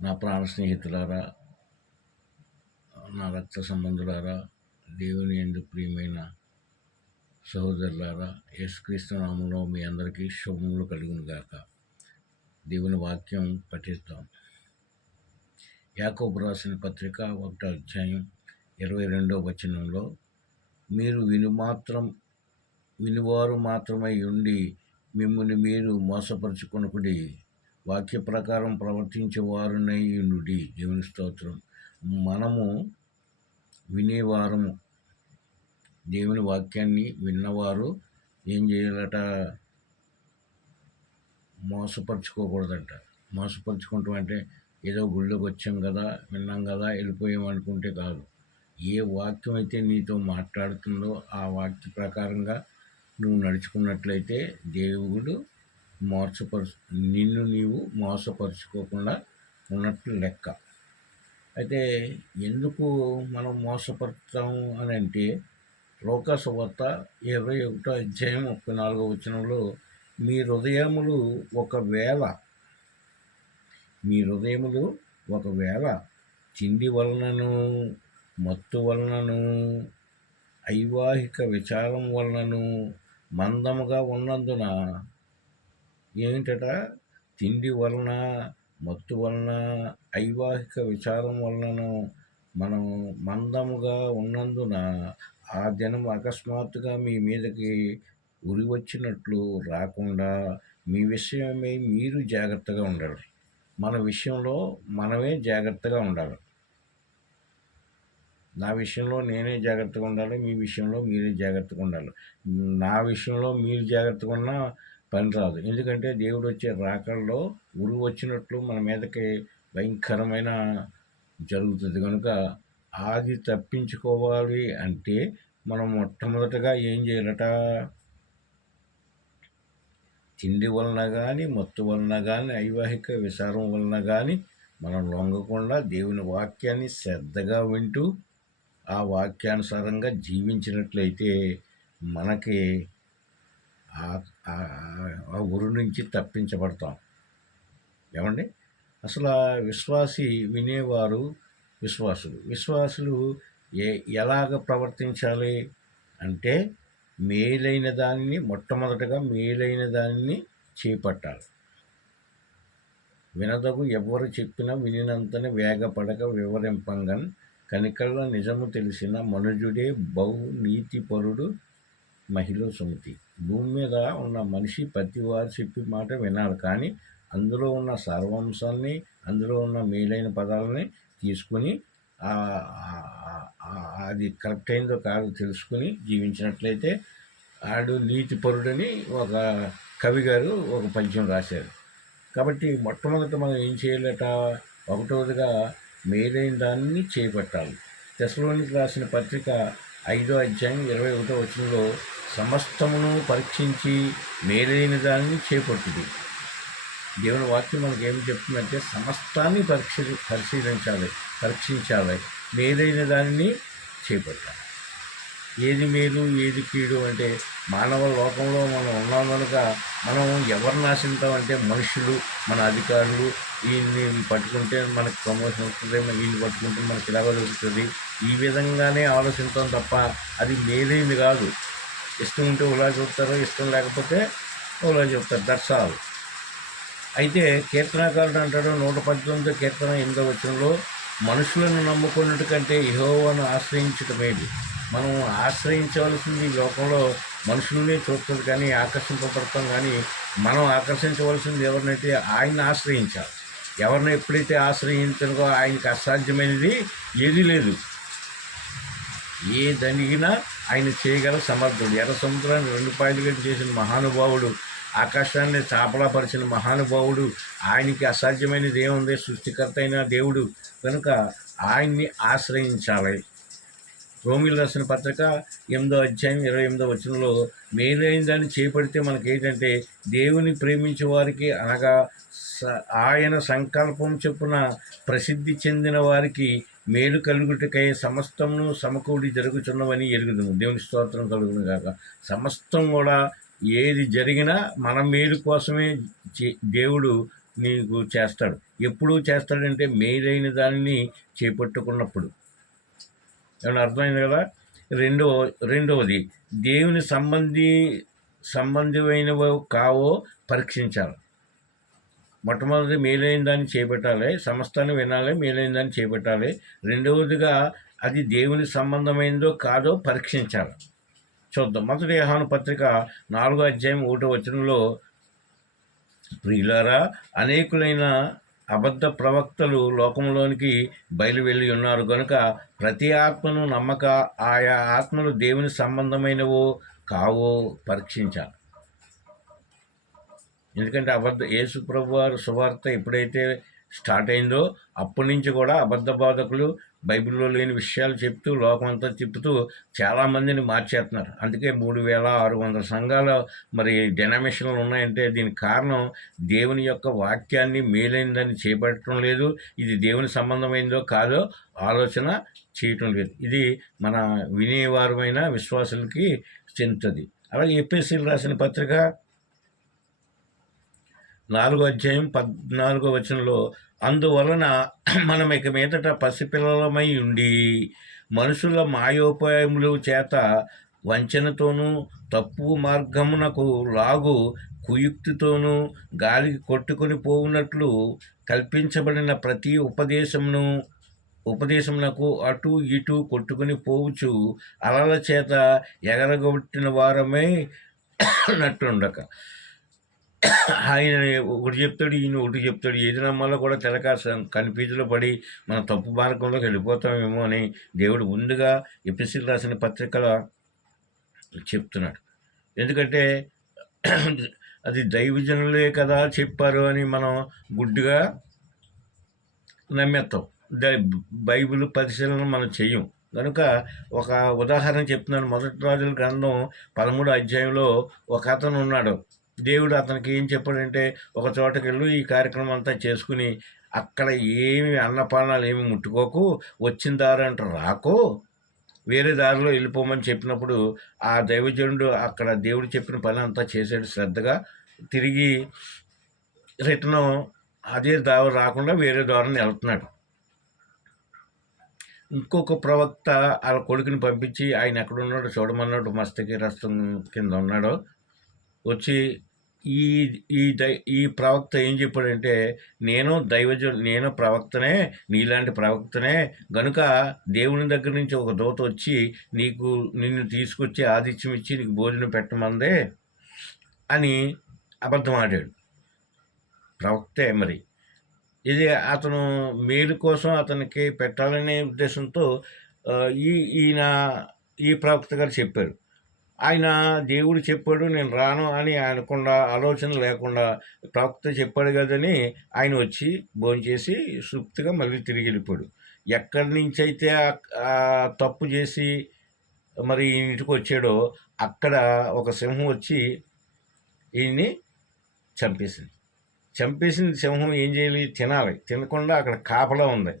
నా ప్రాణ స్నేహితులారా, నా రక్త సంబంధులారా, దేవుని యందు ప్రియమైన సహోదరులారా, యేసుక్రీస్తు నామములో మీ అందరికీ శుభములు కలుగును గాక. దేవుని వాక్యం పఠిస్తాం. యాకోబు రాసిన పత్రిక 1వ అధ్యాయం 22వ వచనంలో, మీరు వినువారు మాత్రమై ఉండి మిమ్మల్ని మీరు మోసపరుచుకొనకుడి, వాక్య ప్రకారం ప్రవర్తించేవారునై ఉండుడి. దేవుని స్తోత్రం. మనము వినేవారము, దేవుని వాక్యాన్ని విన్నవారు ఏం చేయాలట? మోసపరుచుకోకూడదంట. మోసపరుచుకుంటాం అంటే ఏదో గుళ్ళోకి వచ్చాం కదా, విన్నాం కదా, వెళ్ళిపోయాం అనుకుంటే కాదు. ఏ వాక్యం అయితే నీతో మాట్లాడుతుందో ఆ వాక్య ప్రకారంగా నువ్వు నడుచుకున్నట్లయితే దేవుడు నిన్ను నీవు మోసపరుచుకోకుండా ఉన్నట్లు లెక్క. అయితే ఎందుకు మనం మోసపరుస్తాము అని అంటే, లోకా సువార్త 21వ అధ్యాయం 34వ వచనంలో, మీ హృదయములు ఒకవేళ తిండి వలనను, మత్తు వలనను, ఐవాహిక విచారం వలనను మందముగా ఉన్నందున, ఏమిటట? తిండి వలన, మత్తు వలన, ఐవాహిక విచారం వలనను మనం మందముగా ఉన్నందున ఆ దినం అకస్మాత్తుగా మీ మీదకి ఉరి వచ్చినట్లు రాకుండా మీ విషయమై మీరు జాగ్రత్తగా ఉండాలి. మన విషయంలో మనమే జాగ్రత్తగా ఉండాలి. నా విషయంలో నేనే జాగ్రత్తగా ఉండాలి, మీ విషయంలో మీరే జాగ్రత్తగా ఉండాలి. నా విషయంలో మీరు జాగ్రత్తగా ఉన్నా పని రాదు. ఎందుకంటే దేవుడు వచ్చే రాకల్లో ఉరి వచ్చినట్లు మన మీదకి భయంకరమైన జరుగుతుంది. కనుక అది తప్పించుకోవాలి అంటే మనం మొట్టమొదటగా ఏం చేయాలట? తిండి వలన కానీ, మత్తు వలన కానీ, ఐవాహిక విచారం వలన కానీ మనం లొంగకుండా దేవుని వాక్యాన్ని శ్రద్ధగా వింటూ ఆ వాక్యానుసారంగా జీవించినట్లయితే మనకి ఆ ఉరి నుంచి తప్పించబడతాం. ఏమండి? అసలు విశ్వాసి వినేవారు విశ్వాసులు ఎలాగ ప్రవర్తించాలి అంటే, మొట్టమొదటగా మేలైన దానిని చేపట్టాలి. వినదగు ఎవ్వరు చెప్పినా వినినంతనే వేగపడక వివరింపంగన్, కనికల్లో నిజము తెలిసిన మనుజుడే బహు నీతిపరుడు మహిళ సుమతి. భూమి మీద ఉన్న మనిషి ప్రతివారు చెప్పి మాట వినాలి, కానీ అందులో ఉన్న సారాంశాన్ని, అందులో ఉన్న మేలైన పదాలని తీసుకుని అది కరెక్ట్ అయిందో కాదో తెలుసుకుని జీవించినట్లయితే ఆడు నీతిపరుడని ఒక కవి గారు ఒక పద్యం రాశారు. కాబట్టి మొట్టమొదట మనం ఏం చేయాలట? ఒకటోదిగా మేలైన దాన్ని చేపట్టాలి. తెస్సలోనికి రాసిన పత్రిక 5వ అధ్యాయం 21వ వచనంలో, సమస్తమును పరీక్షించి మేలైన దాన్ని చేపట్టుది. దేవుని వాక్యం మనకి ఏమి చెప్తుందంటే, సమస్తాన్ని పరీక్షించాలి, మేలైన దానిని చేపట్టాలి. ఏది మేలు ఏది కీడు అంటే, మానవ లోకంలో మనం ఉన్నాం కనుక మనం ఎవరిని ఆశిస్తామంటే, మనుషులు, మన అధికారులు, వీళ్ళని పట్టుకుంటే మనకు ప్రమోషన్ వస్తుంది, వీళ్ళు పట్టుకుంటే మనకి ఇలాగ దొరుకుతుంది, ఈ విధంగానే ఆలోచిస్తాం తప్ప అది మేలైంది కాదు. ఇష్టం ఉంటే ఇలా చెప్తారు, ఇష్టం లేకపోతే ఇలా చెప్తారు. That's all. అయితే కీర్తనాకారుడు అంటాడు 118వ కీర్తన 8వ వచనంలో, మనుషులను నమ్ముకున్నట్టు కంటే యెహోవాను ఆశ్రయించుట మేలు. మనం ఆశ్రయించవలసింది ఈ లోకంలో మనుషుల్ని చూస్తుంది కానీ ఆకర్షింపబడతాం, కానీ మనం ఆకర్షించవలసింది ఎవరినైతే ఆయన్ని ఆశ్రయించాలి. ఎవరిని ఎప్పుడైతే ఆశ్రయించనుకో ఆయనకి అసాధ్యమైనది ఏదీ లేదు. ఏదడిగినా ఆయన చేయగల సమర్థుడు. ఎర్ర సముద్రాన్ని 2 పాయలుగా చేసిన మహానుభావుడు, ఆకాశాన్ని చాపలాపరిచిన మహానుభావుడు, ఆయనకి అసాధ్యమైనది ఏముంది? సృష్టికర్త అయిన దేవుడు. కనుక ఆయన్ని ఆశ్రయించాలి. రోమీయులకు రాసిన పత్రిక 8వ అధ్యాయం 28వ వచనంలో, మేలైన దాన్ని చేపడితే మనకేంటంటే, దేవుని ప్రేమించే వారికి, అనగా ఆయన సంకల్పం చొప్పున ప్రసిద్ధి చెందిన వారికి మేలు కలుగుటకై సమస్తమును సమకూడి జరుగుతున్నవని ఎరుగుదును. దేవుని స్తోత్రం కలుగును కాక. సమస్తం కూడా ఏది జరిగినా మన మేలు కోసమే దేవుడు నీకు చేస్తాడు. ఎప్పుడు చేస్తాడంటే మేలైన దానిని చేపట్టుకున్నప్పుడు. ఏమన్నా అర్థమైంది కదా. రెండవది దేవుని సంబంధమైనవో కావో పరీక్షించాలి. మొట్టమొదటి మేలైన దాన్ని చేపట్టాలి, సమస్తాన్ని వినాలి, మేలైన దాన్ని చేపట్టాలి. రెండవదిగా అది దేవుని సంబంధమైనదో కాదో పరీక్షించాలి. చూద్దాం. మొదటి యోహాను పత్రిక 4:1 ప్రియులారా, అనేకులైన అబద్ధ ప్రవక్తలు లోకంలోనికి బయలువెళ్ళి ఉన్నారు కనుక ప్రతి ఆత్మను నమ్మక ఆయా ఆత్మలు దేవుని సంబంధమైనవో కావో పరీక్షించాలి. ఎందుకంటే యేసు ప్రభువారు సువార్త ఎప్పుడైతే స్టార్ట్ అయిందో అప్పటి నుంచి కూడా అబద్ధ బోధకులు బైబిల్లో లేని విషయాలు చెప్తూ లోకమంతా తిప్పుతూ చాలామందిని మార్చేస్తున్నారు. అందుకే 3600 సంఘాలు మరి డెనామినేషన్లు ఉన్నాయంటే దీనికి కారణం దేవుని యొక్క వాక్యాన్ని మేలైనదాన్ని చేపట్టడం లేదు, ఇది దేవుని సంబంధమైందో కాదో ఆలోచన చేయటం లేదు. ఇది మన వినేవారమైన విశ్వాసులకి చెందుతుంది. అలాగే ఎఫెసీయులకు రాసిన పత్రిక 4:14 అందువలన మనం ఇక మీదట పసిపిల్లలమై ఉండి మనుషుల మాయోపాయముల చేత వంచనతోనూ తప్పు మార్గమునకు లాగు కుయుక్తితోనూ గాలికి కొట్టుకొని పోవునట్లు కల్పించబడిన ప్రతి ఉపదేశమునకు అటు ఇటు కొట్టుకొని పోవచ్చు అలల చేత ఎగరగొట్టిన వారమై నట్టుండక. ఆయన ఒకటి చెప్తాడు, ఈయన ఒకటి చెప్తాడు. ఏది నమ్మాలో కూడా తెలక కన్ఫ్యూజ్లో పడి మన తప్పు మార్గంలోకి వెళ్ళిపోతామేమో అని దేవుడు ముందుగా ఎఫెసీయులకు రాసిన పత్రికలో చెప్తున్నాడు. ఎందుకంటే అది దైవజనులే కదా చెప్పారు అని మనం గుడ్డిగా నమ్మేస్తాం. బైబిల్ పరిశీలన మనం చెయ్యం కనుక ఒక ఉదాహరణ చెప్తున్నాను. మొదటి రాజుల గ్రంథం 13 ఒక అతను ఉన్నాడు. దేవుడు అతనికి ఏం చెప్పాడంటే ఒక చోటకి వెళ్ళు, ఈ కార్యక్రమం అంతా చేసుకుని అక్కడ ఏమి అన్నపానాలు ఏమి ముట్టుకోకు, వచ్చిన దారి అంటే రాకో, వేరే దారిలో వెళ్ళిపోమని చెప్పినప్పుడు ఆ దైవజనుడు అక్కడ దేవుడు చెప్పిన పని అంతా చేసాడు శ్రద్ధగా. తిరిగి రిటర్న్ అదే దారి రాకుండా వేరే దారిని వెళ్తున్నాడు. ఇంకొక ప్రవక్త వాళ్ళ కొడుకుని పంపించి ఆయన ఎక్కడున్నాడో చూడమన్నాడు. మస్తకి రస్తం కింద ఉన్నాడో వచ్చి ఈ ప్రవక్త ఏం చెప్పాడంటే, నేను ప్రవక్తనే, నీలాంటి ప్రవక్తనే గనుక దేవుని దగ్గర నుంచి ఒక దూత వచ్చి నిన్ను తీసుకొచ్చి ఆతిథ్యం ఇచ్చి నీకు భోజనం పెట్టమందే అని అబద్ధం ఆడాడు. ప్రవక్తే మరి. ఇది అతను మేలు కోసం అతనికి పెట్టాలనే ఉద్దేశంతో ఈయన ఈ ప్రవక్త గారు చెప్పారు. ఆయన దేవుడు చెప్పాడు నేను రాను అని అనకుండా, ఆలోచన లేకుండా ప్రవక్త చెప్పాడు కదని ఆయన వచ్చి భోంచేసి సుప్తిగా మళ్ళీ తిరిగి వెళ్ళిపోయాడు. ఎక్కడి నుంచి అయితే తప్పు చేసి మరి ఇంటికి వచ్చాడో అక్కడ ఒక సింహం వచ్చి ఈయన్ని చంపేసిన సింహం ఏం చేయాలి? తినాలి. తినకుండా అక్కడ కాపలా ఉంది.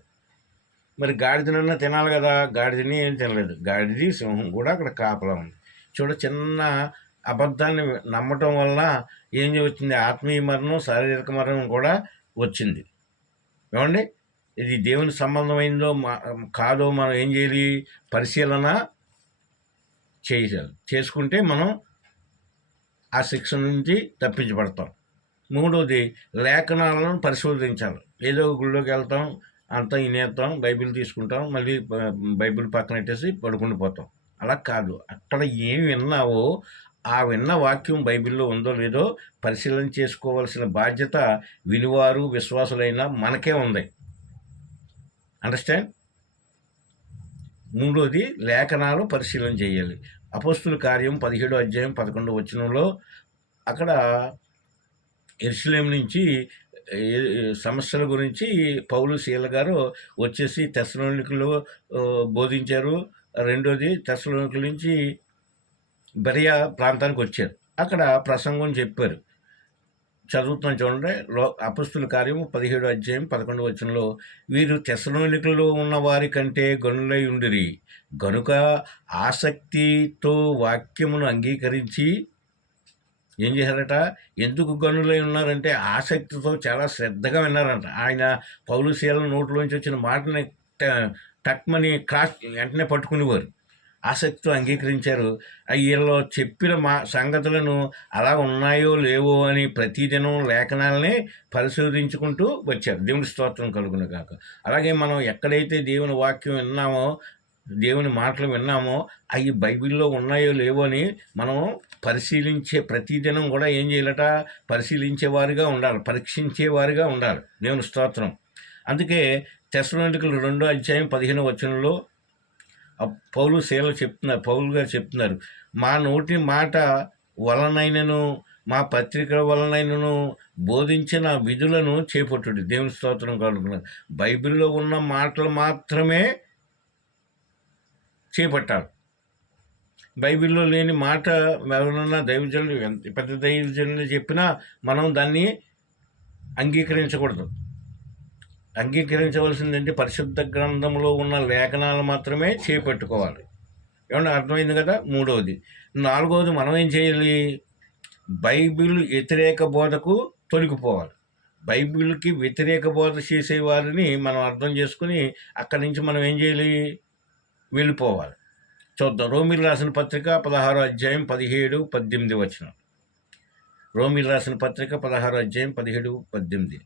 మరి గాడిదనన్నా తినాలి కదా, గాడిదని ఏం తినలేదు. గాడిది సింహం కూడా అక్కడ కాపలా ఉంది. చిన్న అబద్ధాన్ని నమ్మటం వలన ఏం వచ్చింది? ఆత్మీయ మరణం, శారీరక మరణం కూడా వచ్చింది. ఏమండి, ఇది దేవుని సంబంధమైందో కాదో మనం ఏం చేయాలి? పరిశీలన చేసుకుంటే మనం ఆ శిక్ష నుంచి తప్పించబడతాం. మూడోది లేఖనాలను పరిశోధించాలి. ఏదో గుళ్ళోకి వెళ్తాం, అంతా వినేస్తాం, బైబిల్ తీసుకుంటాం, మళ్ళీ బైబిల్ పక్కన పెట్టేసి పడుకుండిపోతాం. అలా కాదు. అక్కడ ఏమి విన్నావో ఆ విన్న వాక్యం బైబిల్లో ఉందో లేదో పరిశీలన చేసుకోవాల్సిన బాధ్యత వినివారు విశ్వాసులైన మనకే ఉంది. అండర్స్టాండ్? మూడోది లేఖనాలు పరిశీలన చేయాలి. అపోస్తుల కార్యం 17:11 అక్కడ యెరూషలేము నుంచి సమస్యల గురించి పౌలు శీల గారు వచ్చేసి తెస్సలోనికలో బోధించారు. రెండోది తెస్సలోనికల నుంచి బెరయ ప్రాంతానికి వచ్చారు. అక్కడ ప్రసంగం చెప్పారు. చదువుతున్నాం చూడండి. అపోస్తుల కార్యము 17:11 వీరు తెస్సలోనికలో ఉన్న వారి కంటే గనులై ఉండిరి గనుక ఆసక్తితో వాక్యమును అంగీకరించి ఏం చేశారట? ఎందుకు గనులై ఉన్నారంటే ఆసక్తితో చాలా శ్రద్ధగా విన్నారంట. ఆయన పౌలు శీల నోట్లోంచి వచ్చిన మాటని టక్మని క్రాస్ వెంటనే పట్టుకునేవారు. ఆసక్తితో అంగీకరించారు. వీళ్ళు చెప్పిన సంగతులను అలా ఉన్నాయో లేవో అని ప్రతిదినం లేఖనాలనే పరిశోధించుకుంటూ వచ్చారు. దేవుని స్తోత్రం కలుగును గాక. అలాగే మనం ఎక్కడైతే దేవుని వాక్యం విన్నామో, దేవుని మాటలు విన్నామో అవి బైబిల్లో ఉన్నాయో లేవో అని మనం పరిశీలించే ప్రతిదినం కూడా ఏం చేయాలట? పరిశీలించేవారుగా ఉండాలి, పరీక్షించేవారుగా ఉండాలి. దేవుని స్తోత్రం. అందుకే తెస్సలోనికయులు 2:15 పౌలు గారు చెప్తున్నారు, మా నోటి మాట వలనైనను మా పత్రికల వలనైనను బోధించిన విధులను చేపట్టుడు. దేవుని స్తోత్రం కలుగుతున్నారు. బైబిల్లో ఉన్న మాటలు మాత్రమే చేపట్టాలి. బైబిల్లో లేని మాట ఎవరన్నా దైవజనులు, ఎంత పెద్ద దైవజనులు చెప్పినా మనం దాన్ని అంగీకరించకూడదు. అంగీకరించవలసిందంటే పరిశుద్ధ గ్రంథంలో ఉన్న లేఖనాలు మాత్రమే చేపట్టుకోవాలి. ఏమన్నా అర్థమైంది కదా? మూడవది. నాలుగవది, మనం ఏం చేయాలి? బైబిల్ వ్యతిరేక బోధకు తొలగిపోవాలి. బైబిల్కి వ్యతిరేక బోధ చేసే వారిని మనం అర్థం చేసుకుని అక్కడి నుంచి మనం ఏం చేయాలి? వెళ్ళిపోవాలి. చూద్దాం. రోమీలు రాసిన పత్రిక 16:17-18. రోమీలు రాసిన పత్రిక 16:17-18.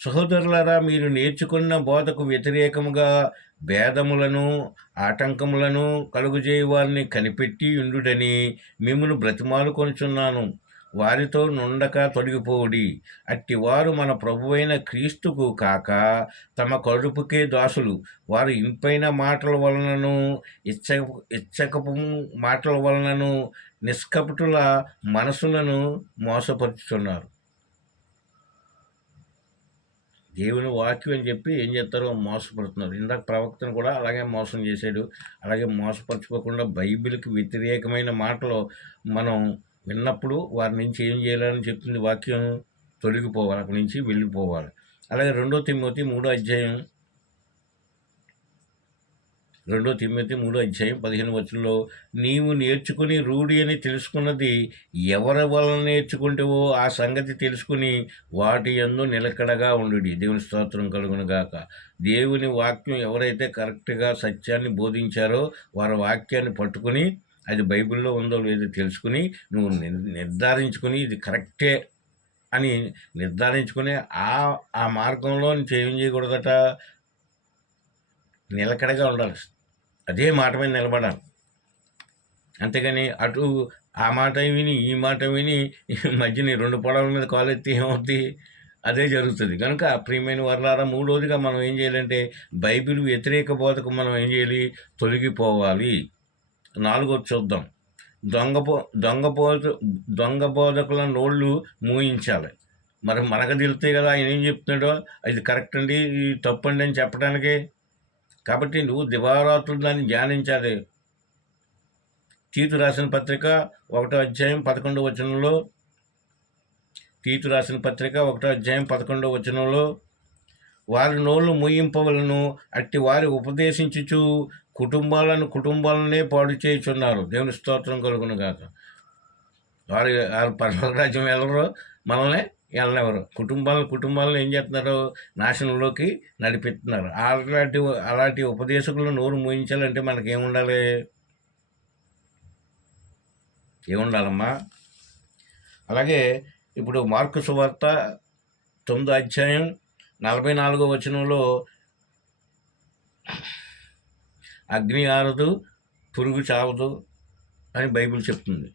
సహోదరులారా, మీరు నేర్చుకున్న బోధకు వ్యతిరేకముగా భేదములను ఆటంకములను కలుగుజేయ వారిని కనిపెట్టి ఉండుడని మిమ్మును బ్రతిమాలుకొనుచున్నాను. వారితో నుండక తొలగిపోవుడి. అట్టివారు మన ప్రభువైన క్రీస్తుకు కాక తమ కడుపుకే దాసులు. వారు ఇంపైన మాటల వలనను ఇచ్చకపు మాటల వలనను నిష్కపటుల మనసులను మోసపరుచుతున్నారు. దేవుని వాక్యం అని చెప్పి ఏం చేస్తారో మోసపడుతున్నారు. ఇందాక ప్రవక్తను కూడా అలాగే మోసం చేశాడు. అలాగే మోసపరుచుకోకుండా బైబిల్కి వ్యతిరేకమైన మాటలు మనం విన్నప్పుడు వారి నుంచి ఏం చేయాలని చెప్తుంది వాక్యం? తొలగిపోవాలి, అక్కడి నుంచి వెళ్ళిపోవాలి. అలాగే 2 తిమోతి 3:15 నీవు నేర్చుకుని రూఢి అని తెలుసుకున్నది ఎవరి వలన నేర్చుకుంటావో ఆ సంగతి తెలుసుకుని వాటి యందు నిలకడగా ఉండు. దేవుని స్తోత్రం కలుగును గాక. దేవుని వాక్యం ఎవరైతే కరెక్ట్గా సత్యాన్ని బోధించారో వారి వాక్యాన్ని పట్టుకుని అది బైబిల్లో ఉందో లేదో తెలుసుకుని నువ్వు నిర్ధారించుకుని ఇది కరెక్టే అని నిర్ధారించుకుని ఆ మార్గంలో నుంచి ఏం చేయకూడదట? నిలకడగా ఉండాలి. అదే మాట మీద నిలబడాలి. అంతేగాని అటు ఆ మాట విని ఈ మాట విని మధ్యని 2 పడవల మీద కాలెత్తి ఏమవుతుంది? అదే జరుగుతుంది. కనుక ప్రియమైన వర్లారా, మూడవదిగా మనం ఏం చేయాలంటే బైబిల్ వ్యతిరేక బోధకు మనం ఏం చేయాలి? తొలగిపోవాలి. 4వది చూద్దాం. దొంగ బోధకుల నోళ్ళు మూయించాలి. మరి మనకు తెలుస్తాయి కదా ఆయన ఏం చెప్తున్నాడో, ఇది కరెక్ట్ అండి, ఇది తప్పండి అని చెప్పడానికి. కాబట్టి నువ్వు దివారాత్రులు దాన్ని ధ్యానించాలి. తీతు రాసిన పత్రిక 1:11 తీతు రాసిన పత్రిక 1:11 వారి నోళ్ళు మూయింపవలను, అట్టి వారి ఉపదేశించుచు కుటుంబాలనే పాడు చేయుచున్నారు. దేవుని స్తోత్రం కలుగును గాక. వారు పరలోక రాజ్యం వెళ్ళరు, మనల్ని వెళ్ళనివ్వరు. కుటుంబాలను ఏం చేస్తున్నారు? నాశనంలోకి నడిపిస్తున్నారు. అలాంటి ఉపదేశకులు నోరు మూయించాలంటే మనకేముండాలి? ఏముండాలమ్మా? అలాగే ఇప్పుడు మార్కు సువార్త 9:44 అగ్ని ఆరదు, పురుగు చావదు అని బైబిల్ చెప్తుంది.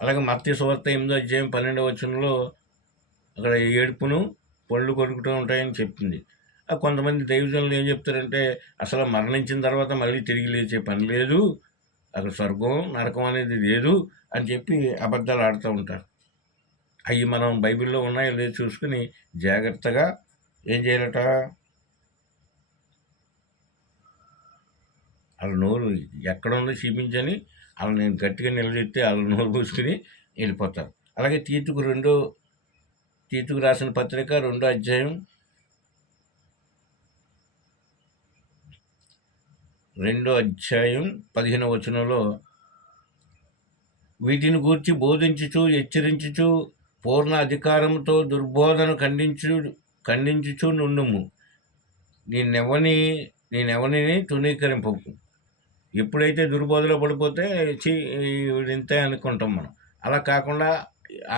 అలాగే మత్తయి సువార్త 8:12 అక్కడ ఏడుపును పళ్ళు కొరుకుతూ ఉంటాయని చెప్తుంది. కొంతమంది దైవజనులు ఏం చెప్తారంటే అసలు మరణించిన తర్వాత మళ్ళీ తిరిగి లేచే పని లేదు, అక్కడ స్వర్గం నరకం అనేది లేదు అని చెప్పి అబద్ధాలు ఆడుతూ ఉంటారు. అవి మనం బైబిల్లో ఉన్నాయో లేదో చూసుకుని జాగ్రత్తగా ఏం చేయాలట? వాళ్ళ నోరు ఎక్కడ ఉందో చూపించని వాళ్ళని నేను గట్టిగా నిలదెత్తే వాళ్ళ నోరు పూసుకుని వెళ్ళిపోతారు. అలాగే తీతుకు రాసిన పత్రిక 2:15 వీటిని గూర్చి బోధించుచు హెచ్చరించుచు పూర్ణ అధికారంతో దుర్బోధన ఖండించుచు నుండుము. నేనెవని నేనెవరిని తృణీకరింపకు. ఎప్పుడైతే దుర్బోధలో పడిపోతే ఇంతే అనుకుంటాం మనం. అలా కాకుండా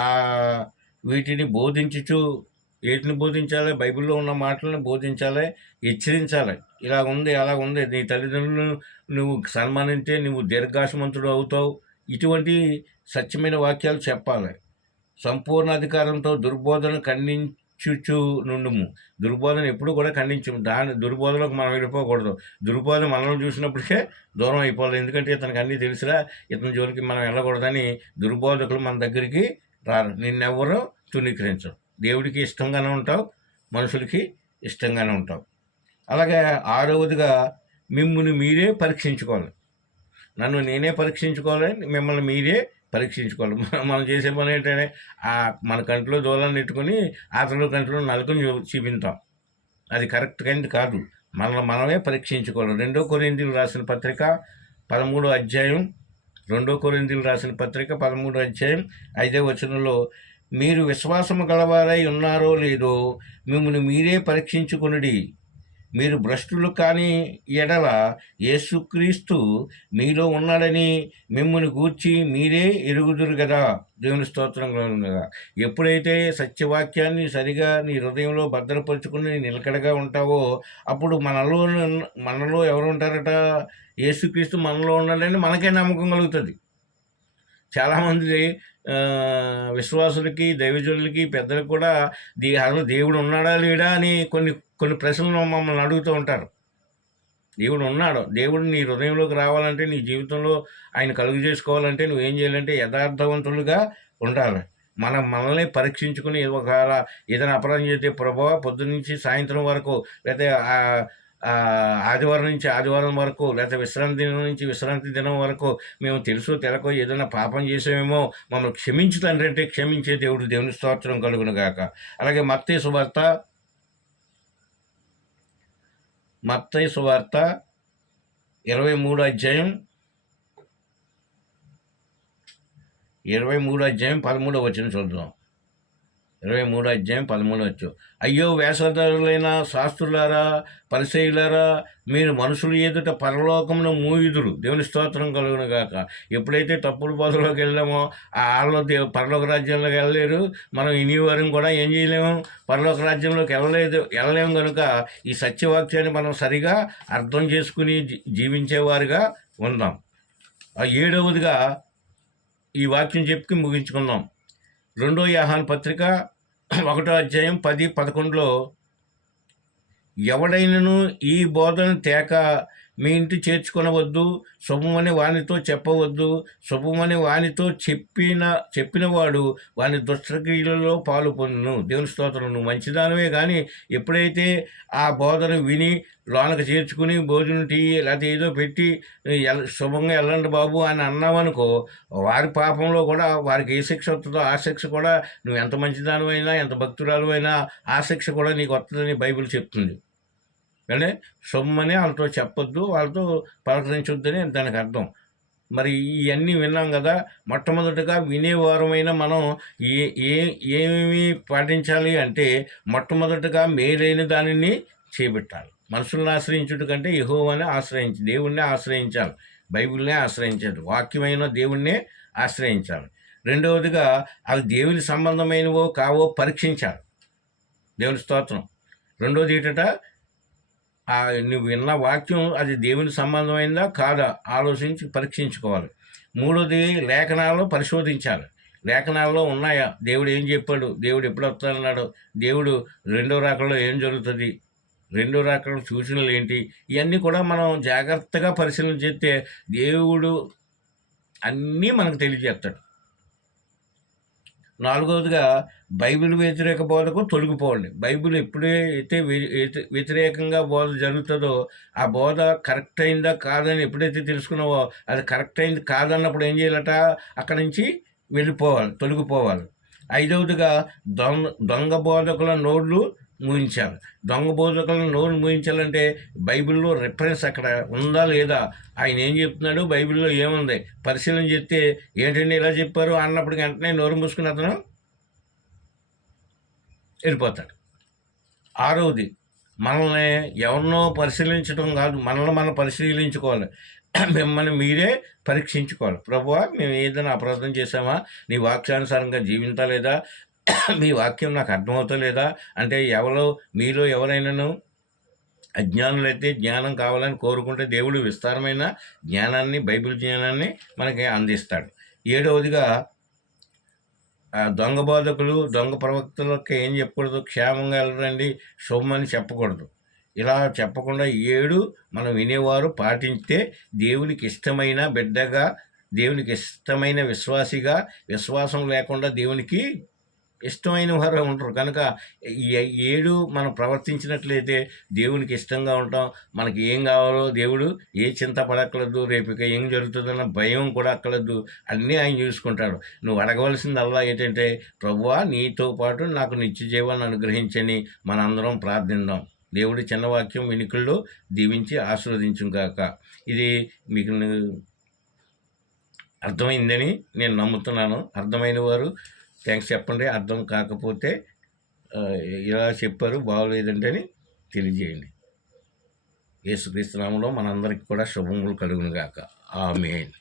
ఆ వీటిని బోధించుచు, వీటిని బోధించాలి, బైబిల్లో ఉన్న మాటలను బోధించాలి, హెచ్చరించాలి. ఇలా ఉంది, అలా ఉంది, నీ తల్లిదండ్రులను నువ్వు సన్మానించే నువ్వు దీర్ఘాయుష్మంతుడు అవుతావు. ఇటువంటి సత్యమైన వాక్యాలు చెప్పాలి. సంపూర్ణ అధికారంతో దుర్బోధన ఖండించుచు నుండుము. దుర్బోధన ఎప్పుడు కూడా ఖండించము. దుర్బోధనకు మనం వెళ్ళిపోకూడదు. దుర్బోధన మనల్ని చూసినప్పటికే దూరం అయిపోవాలి. ఎందుకంటే ఇతనికి అన్నీ తెలుసురా, ఇతని జోలికి మనం వెళ్ళకూడదని దుర్బోధకులు మన దగ్గరికి రారు. నిన్నెవ్వరూ తృణీకరించరు. దేవుడికి ఇష్టంగానే ఉంటావు, మనుషులకి ఇష్టంగానే ఉంటావు. అలాగే 6వదిగా మిమ్మల్ని మీరే పరీక్షించుకోవాలి. నన్ను నేనే పరీక్షించుకోవాలి, మిమ్మల్ని మీరే పరీక్షించుకోవాలి. మనం చేసే పని ఏంటంటే మన కంట్లో దూలాన్ని నెట్టుకొని అతని కంట్లో నలుకని చూపించాం. అది కరెక్ట్ కాదు. మనమే పరీక్షించుకోవాలి. 2 కొరింథీయులకు రాసిన పత్రిక 13వ అధ్యాయం 2 కొరింథీయులకు రాసిన పత్రిక 13వ అధ్యాయం 5వ వచనంలో, మీరు విశ్వాసము గలవారై ఉన్నారో లేదో మిమ్మల్ని మీరే పరీక్షించుకొనుడి. మీరు భ్రష్టులు కాని ఎడల యేసుక్రీస్తు మీలో ఉన్నాడని మిమ్మల్ని గూర్చి మీరే ఎరుగుదురు కదా. దేవుని స్తోత్రం కలుగునుగాక. ఎప్పుడైతే సత్యవాక్యాన్ని సరిగా నీ హృదయంలో భద్రపరుచుకుని నిలకడగా ఉంటావో అప్పుడు మనలో ఎవరు ఉంటారట? యేసుక్రీస్తు మనలో ఉన్నాడని మనకే నమ్మకం కలుగుతుంది. చాలామంది విశ్వాసులకి, దైవజనులకి, పెద్దలకు కూడా అసలు దేవుడు ఉన్నాడా లేడా అని కొన్ని ప్రశ్నలు మమ్మల్ని అడుగుతూ ఉంటారు. దేవుడు ఉన్నాడు. దేవుడు నీ హృదయంలోకి రావాలంటే, నీ జీవితంలో ఆయన కలుగు చేసుకోవాలంటే నువ్వేం చేయాలంటే యథార్థవంతులుగా ఉండాలి. మనల్ని పరీక్షించుకుని ఒకవేళ ఏదైనా అపరాధం చేస్తే, ప్రభువా పొద్దున్నుంచి సాయంత్రం వరకు, లేకపోతే ఆదివారం నుంచి ఆదివారం వరకు, లేకపోతే విశ్రాంతి దినం నుంచి విశ్రాంతి దినం వరకు మేము తెలుసో తెలకో ఏదైనా పాపం చేసామేమో మమ్మల్ని క్షమించు తండ్రి అంటే క్షమించే దేవుడు. దేవుని స్తోత్రం కలుగును గాక. అలాగే మత్తయి సువార్త 23వ అధ్యాయం 13వ వచనం చూద్దాం. 23వ అధ్యాయం 13వ వచనం. అయ్యో వేషధారులైన శాస్త్రులారా, పరిసయ్యులారా, మీరు మనుషులు ఎదుట పరలోకమును మూయుదురు. దేవుని స్తోత్రం కలుగును గాక. ఎప్పుడైతే తప్పుడు బోధలోకి వెళ్ళామో వాళ్ళు పరలోక రాజ్యంలోకి వెళ్ళలేరు. మనం ఇనివారం కూడా ఏం చేయలేము, పరలోక రాజ్యంలోకి వెళ్ళలేము. కనుక ఈ సత్యవాక్యాన్ని మనం సరిగా అర్థం చేసుకుని జీవించేవారుగా ఉందాం. 7వదిగా ఈ వాక్యం చెప్పి ముగించుకుందాం. 2వ యోహాను పత్రిక 1వ అధ్యాయం 10-11లో, ఎవడైనను ఈ బోధన తేక మీ ఇంటి చేర్చుకొనవద్దు, శుభమని వానితో చెప్పవద్దు. శుభమని వానితో చెప్పిన వాడు వాని దుష్టక్రియలలో పాలు పొందును. దేవుని స్తోత్రం. నువ్వు మంచిదానవే కానీ ఎప్పుడైతే ఆ బోధన విని లోనకు చేర్చుకుని భోజనం టీ లేకపోతే ఏదో పెట్టి శుభంగా వెళ్ళండి బాబు అని అన్నావనుకో, వారి పాపంలో కూడా వారికి ఏ శిక్ష వస్తుందో ఆ శిక్ష కూడా, నువ్వు ఎంత మంచిదానమైనా ఎంత భక్తురాలు అయినా ఆ శిక్ష కూడా నీకు వస్తుందని బైబిల్ చెప్తుంది. అంటే సొమ్మని వాళ్ళతో చెప్పొద్దు, వాళ్ళతో పలకరించొద్దని దానికి అర్థం. మరి ఇవన్నీ విన్నాం కదా. మొట్టమొదటిగా వినేవారమైన మనం ఏమేమి పాటించాలి అంటే, మొట్టమొదటిగా మేలైన దానిని చేపట్టాలి. మనుషులను ఆశ్రయించుట కంటే యెహోవాని దేవుణ్ణి ఆశ్రయించాలి. బైబిల్నే ఆశ్రయించాలి. వాక్యమైన దేవుణ్ణే ఆశ్రయించాలి. 2వదిగా అవి దేవుని సంబంధమైనవో కావో పరీక్షించాలి. దేవుని స్తోత్రం. 2వది ఏంటట, నువ్వు విన్న వాక్యం అది దేవుని సంబంధమైందా కాదా ఆలోచించి పరీక్షించుకోవాలి. 3వది లేఖనాల్లో పరిశోధించాలి. లేఖనాల్లో ఉన్నాయా, దేవుడు ఏం చెప్పాడు, దేవుడు ఎప్పుడు వస్తానన్నాడు, దేవుడు 2వ రాకడలో ఏం జరుగుతుంది, 2వ రాకడలో సూచనలు ఏంటి, ఇవన్నీ కూడా మనం జాగ్రత్తగా పరిశీలన చేస్తే దేవుడు అన్నీ మనకు తెలియజేస్తాడు. 4వదిగా బైబిల్ వ్యతిరేక బోధకు తొలగిపోవాలి. బైబిల్ ఎప్పుడైతే వ్యతిరేకంగా బోధ జరుగుతుందో ఆ బోధ కరెక్ట్ అయిందా కాదని ఎప్పుడైతే తెలుసుకున్నావో అది కరెక్ట్ అయింది కాదన్నప్పుడు ఏం చేయాలట, అక్కడి నుంచి తొలగిపోవాలి. 5వదిగా దొంగ బోధకుల నోళ్ళు మూయించాలి. దొంగ బోధకులను నోరు మూయించాలంటే బైబిల్లో రిఫరెన్స్ అక్కడ ఉందా లేదా, ఆయన ఏం చెప్తున్నాడు, బైబిల్లో ఏముంది పరిశీలన చేస్తే ఏంటంటే ఇలా చెప్పారు అన్నప్పటికీ వెంటనే నోరు మూసుకుని అతను వెళ్ళిపోతాడు. ఆరవది, మనల్ని ఎవరినో పరిశీలించడం కాదు, మనల్ని మనం పరిశీలించుకోవాలి. మిమ్మల్ని మీరే పరీక్షించుకోవాలి. ప్రభువా, మేము ఏదైనా అపరాధం చేసామా, నీ వాక్యానుసారంగా జీవించలేదా, మీ వాక్యం నాకు అర్థమవుతలేదా అంటే మీలో ఎవరైనాను అజ్ఞానులైతే జ్ఞానం కావాలని కోరుకుంటే దేవుడు విస్తారమైన జ్ఞానాన్ని, బైబిల్ జ్ఞానాన్ని మనకి అందిస్తాడు. ఏడవదిగా దొంగ బోధకులు, దొంగ ప్రవక్తలకు ఏం చెప్పకూడదు, క్షేమంగా వెళ్ళరండి, శుభమని చెప్పకూడదు. ఇలా చెప్పకుండా 7 మనం వినేవారు పాటించితే దేవునికి ఇష్టమైన బిడ్డగా, దేవునికి ఇష్టమైన విశ్వాసిగా, విశ్వాసం లేకుండా దేవునికి ఇష్టమైన వారు ఉంటారు. కనుక ఈ 7 మనం ప్రవర్తించినట్లయితే దేవునికి ఇష్టంగా ఉంటాం. మనకి ఏం కావాలో దేవుడు ఏ చింత పడక్కర్లేదు, రేపు ఇక ఏం జరుగుతుందన్న భయం కూడా అక్కర్లేదు, అన్నీ ఆయన చూసుకుంటాడు. నువ్వు అడగవలసిందల్లా ఏంటంటే, ప్రభువా నీతో పాటు నాకు నిత్య జీవాన్ని అనుగ్రహించని మనందరం ప్రార్థిద్దాం. దేవుడి చిన్న వాక్యం వినికిల్లో దీవించి ఆశీర్వదించును గాక. ఇది మీకు అర్థమైందని నేను నమ్ముతున్నాను. అర్థమైన వారు థ్యాంక్స్ చెప్పండి. అర్థం కాకపోతే ఇలా చెప్పారు బాగోలేదంటే తెలియజేయండి. యేసుక్రీస్తు నామములో మనందరికీ కూడా శుభములు కలుగును గాక. ఆమేన్.